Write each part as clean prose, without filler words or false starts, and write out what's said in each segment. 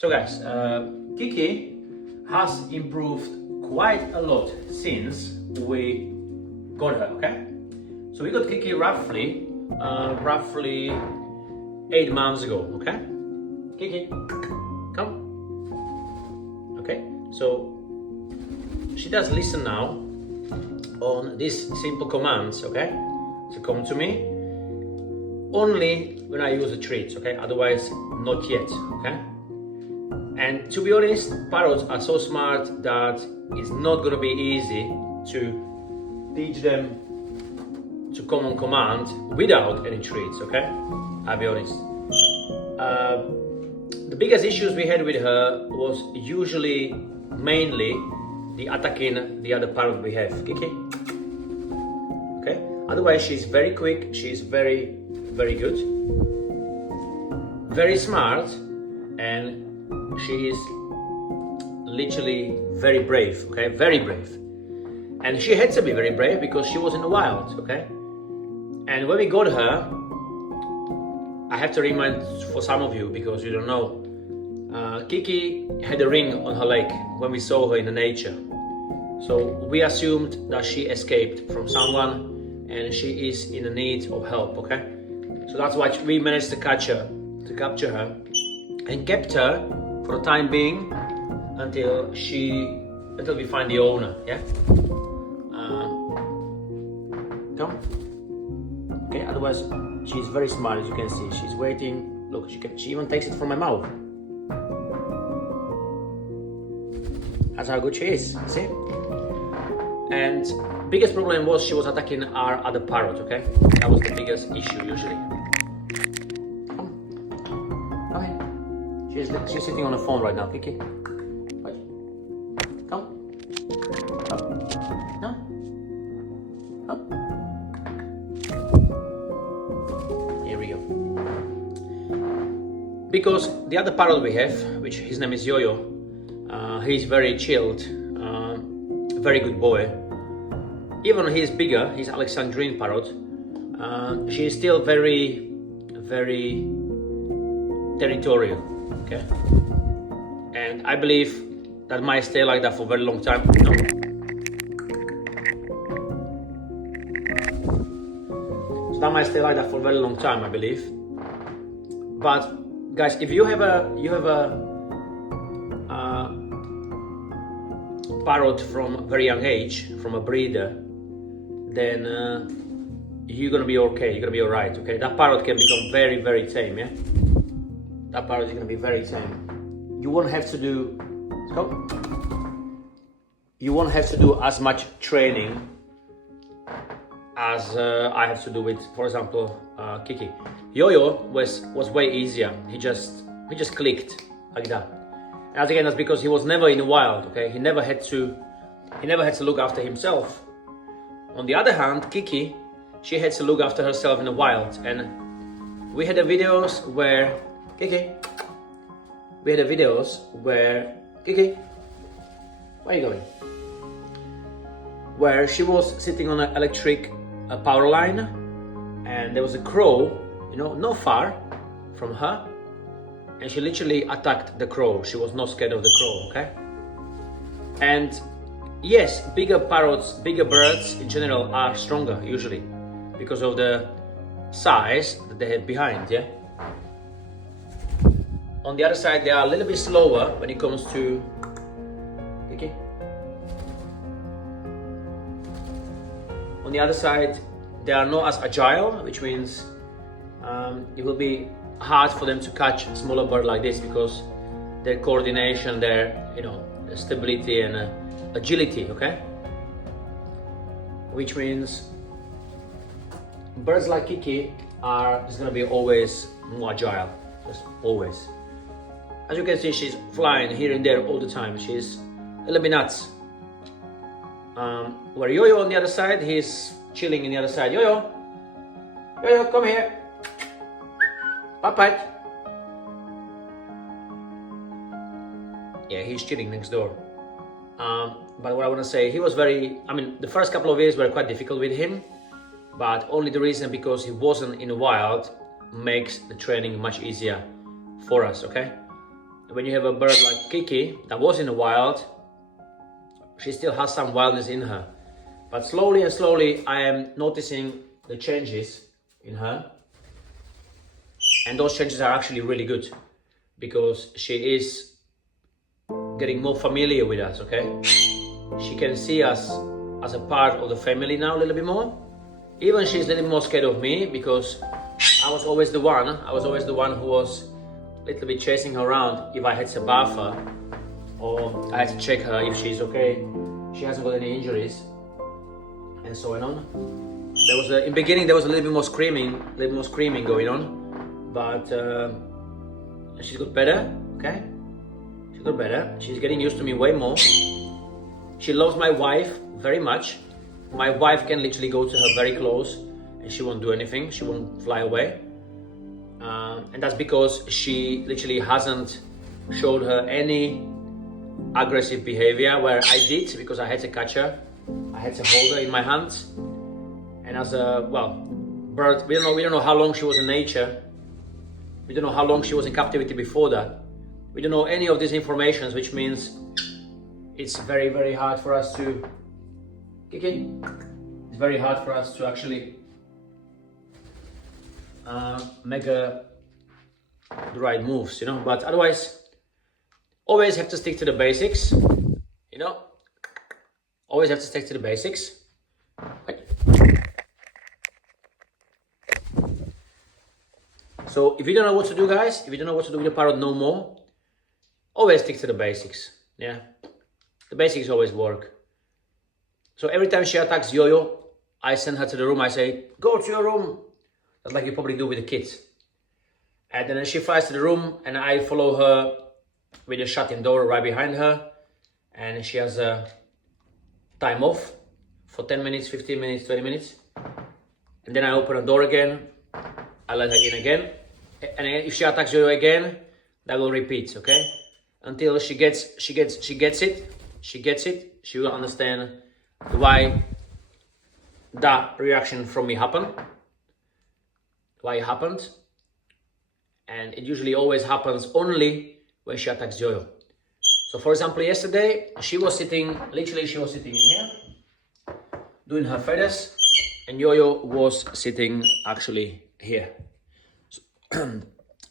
So guys, Kiki has improved quite a lot since we got her, okay? So we got Kiki roughly 8 months ago, okay? Kiki, come. Okay, so she does listen now on these simple commands, okay? So come to me only when I use the treats, okay? Otherwise, not yet, okay? And to be honest, parrots are so smart that it's not gonna be easy to teach them to come on command without any treats, okay? I'll be honest. The biggest issues we had with her was usually mainly the attacking the other parrot we have, Kiki. Okay? Otherwise, she's very quick, she's very, very good, very smart, and she is literally very brave, okay? Very brave. And she had to be very brave because she was in the wild, okay? And when we got her, I have to remind for some of you because you don't know, Kiki had a ring on her leg when we saw her in the nature. So we assumed that she escaped from someone and she is in need of help, okay? So that's why we managed to capture her and kept her for the time being until we find the owner, yeah? Come. Okay, otherwise she's very smart, as you can see. She's waiting. Look, she even takes it from my mouth. That's how good she is, see? And biggest problem was she was attacking our other parrot, okay? That was the biggest issue usually. Come here. She's sitting on the phone right now, Kiki. Wait. Come. Come. No. Come. Here we go. Because the other parrot we have, which his name is Yo-Yo, he's very chilled, very good boy. Even though he's bigger, he's Alexandrine parrot, she's still very, very territorial, okay? And I believe that might stay like that for a very long time. No. So that might stay like that for a very long time, I believe. But guys, if you have a parrot from a very young age, from a breeder, then you're gonna be okay, you're gonna be alright, okay? That parrot can become very, very tame, yeah? That parrot is gonna be very tame. You won't have to do, let's go. You won't have to do as much training as I have to do with, for example, Kiki. Yo-Yo was way easier. He just clicked like that. And again, that's because he was never in the wild, okay? He never had to look after himself. On the other hand, Kiki, she had to look after herself in the wild. And we had the videos where, Kiki, where, Kiki, where are you going? Where she was sitting on an electric power line and there was a crow, you know, not far from her. And she literally attacked the crow. She was not scared of the crow, okay? And yes, bigger parrots, bigger birds in general are stronger usually because of the size that they have behind, yeah? On the other side, they are a little bit slower when it comes to Kiki. On the other side, they are not as agile, which means it will be hard for them to catch a smaller bird like this because their coordination, their stability and agility, okay? Which means birds like Kiki are just gonna be always more agile, just always. As you can see, she's flying here and there all the time. She's a little bit nuts. Where Yo-Yo on the other side, he's chilling in the other side. Yo-Yo, Yo-Yo, come here. Puppet. Yeah, he's chilling next door. But what I want to say, he was the first couple of years were quite difficult with him, but only the reason because he wasn't in the wild makes the training much easier for us, okay? when you have a bird like Kiki that was in the wild, she still has some wildness in her. But slowly and slowly I am noticing the changes in her. And those changes are actually really good because she is getting more familiar with us, okay? She can see us as a part of the family now a little bit more. Even she's a little more scared of me because I was always the one who was a little bit chasing her around if I had to bath her or I had to check her if she's okay, she hasn't got any injuries, and so on. There was in the beginning there was a little bit more screaming going on, but she's got better, okay? She's got better. She's getting used to me way more. She loves my wife very much. My wife can literally go to her very close and she won't do anything. She won't fly away. And that's because she literally hasn't showed her any aggressive behavior, where I did, because I had to catch her. I had to hold her in my hands. And as a, bird, we don't know how long she was in nature. We don't know how long she was in captivity before that. We don't know any of these informations, which means it's very, very hard for us to it's very hard for us to actually make the right moves, you know. But otherwise, always have to stick to the basics, you know. Always have to stick to the basics. So if you don't know what to do, guys, if you don't know what to do with the parrot no more, always stick to the basics. Yeah, the basics always work. So every time she attacks Yo-Yo, I send her to the room. I say, go to your room. That's like you probably do with the kids. And then she flies to the room and I follow her with a shut-in door right behind her. And she has a time off for 10 minutes, 15 minutes, 20 minutes. And then I open the door again. I let her in again. And if she attacks Yo-Yo again, that will repeat, okay? Until she gets it. She will understand why that reaction from me happened, why it happened. And it usually always happens only when she attacks Yo-Yo. So for example, yesterday she was sitting in here doing her feathers, and Yo-Yo was sitting actually here.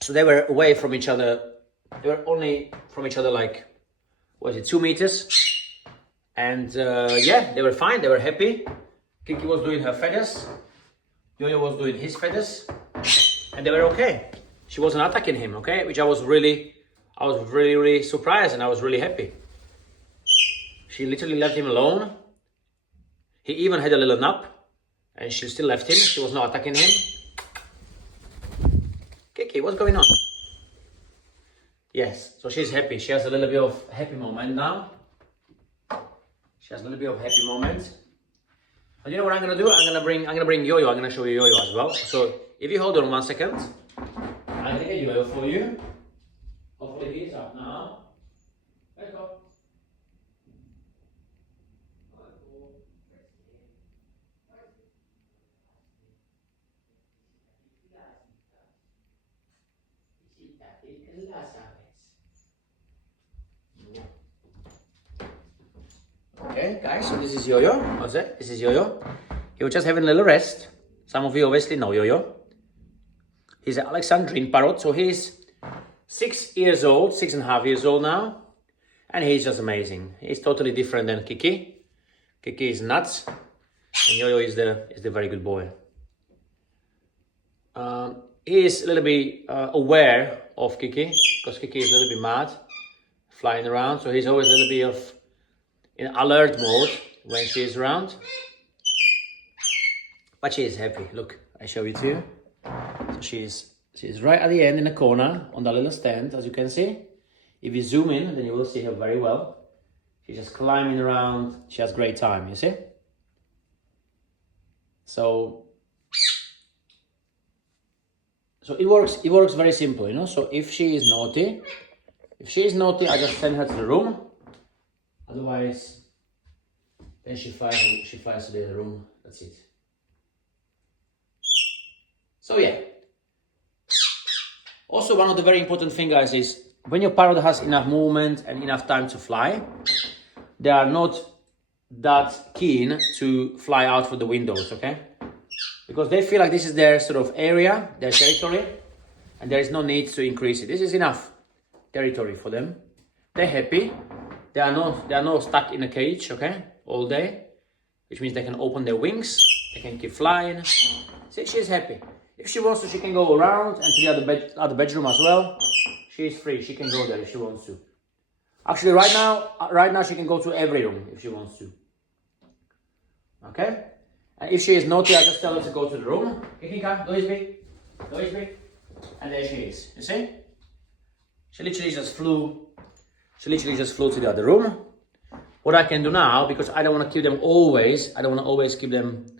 So they were away from each other. They were only from each other like, 2 meters? And yeah, they were fine, they were happy. Kiki was doing her feathers, Yo-Yo was doing his feathers, and they were okay. She wasn't attacking him, okay? Which I was really surprised, and I was really happy. She literally left him alone. He even had a little nap, and she still left him. She was not attacking him. Kiki, what's going on? Yes, so she's happy. She has a little bit of happy moment now. She has a little bit of happy moment. And you know what I'm gonna do? I'm gonna bring Yo-Yo. I'm gonna show you Yo-Yo as well. So if you hold on 1 second, I'm gonna get Yo-Yo for you. Hopefully he's up now. Let's go. Okay, guys, so this is Yo-Yo. What's that? This is Yo-Yo. He was just having a little rest. Some of you obviously know Yo-Yo. He's an Alexandrine parrot, so he's 6 years old, 6.5 years old now. And he's just amazing. He's totally different than Kiki. Kiki is nuts. And Yo-Yo is the very good boy. He is a little bit aware of Kiki, because Kiki is a little bit mad, flying around. So he's always a little bit of in alert mode when she is around. But she is happy. Look, I show it to you. So she's right at the end in the corner on the little stand, as you can see. If you zoom in, then you will see her very well. She's just climbing around. She has great time, you see? So it works very simple, you know. So if she is naughty, I just send her to the room. Otherwise, then she flies to the other room. That's it. So yeah. Also, one of the very important things, guys, is when your parrot has enough movement and enough time to fly, they are not that keen to fly out for the windows, okay? Because they feel like this is their sort of area, their territory, and there is no need to increase it. This is enough territory for them. They're happy. They are not stuck in a cage, okay, all day, which means they can open their wings, they can keep flying. See, she's happy. If she wants to, she can go around and to the other bedroom as well. She is free. She can go there if she wants to. Actually, right now she can go to every room if she wants to. Okay? And if she is naughty, I just tell her to go to the room. Kikika, do is big. And there she is. You see? She literally just flew to the other room. What I can do now, because I don't want to keep them always, keep them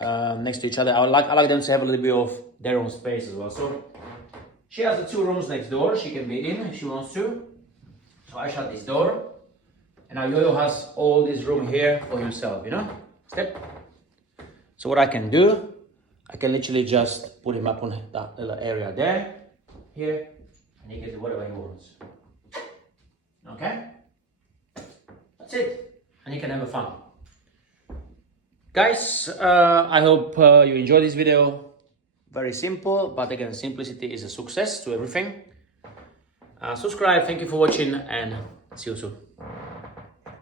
next to each other. I like them to have a little bit of their own space as well. So she has the 2 rooms next door. She can be in if she wants to. So I shut this door. And now Yo-Yo has all this room here for himself, you know? Step. So what I can do, I can literally just put him up on that little area there, here, and he can do whatever he wants. Okay? That's it. And he can have fun. Guys, I hope you enjoyed this video. Very simple, but again, simplicity is a success to everything. Subscribe, thank you for watching, and see you soon.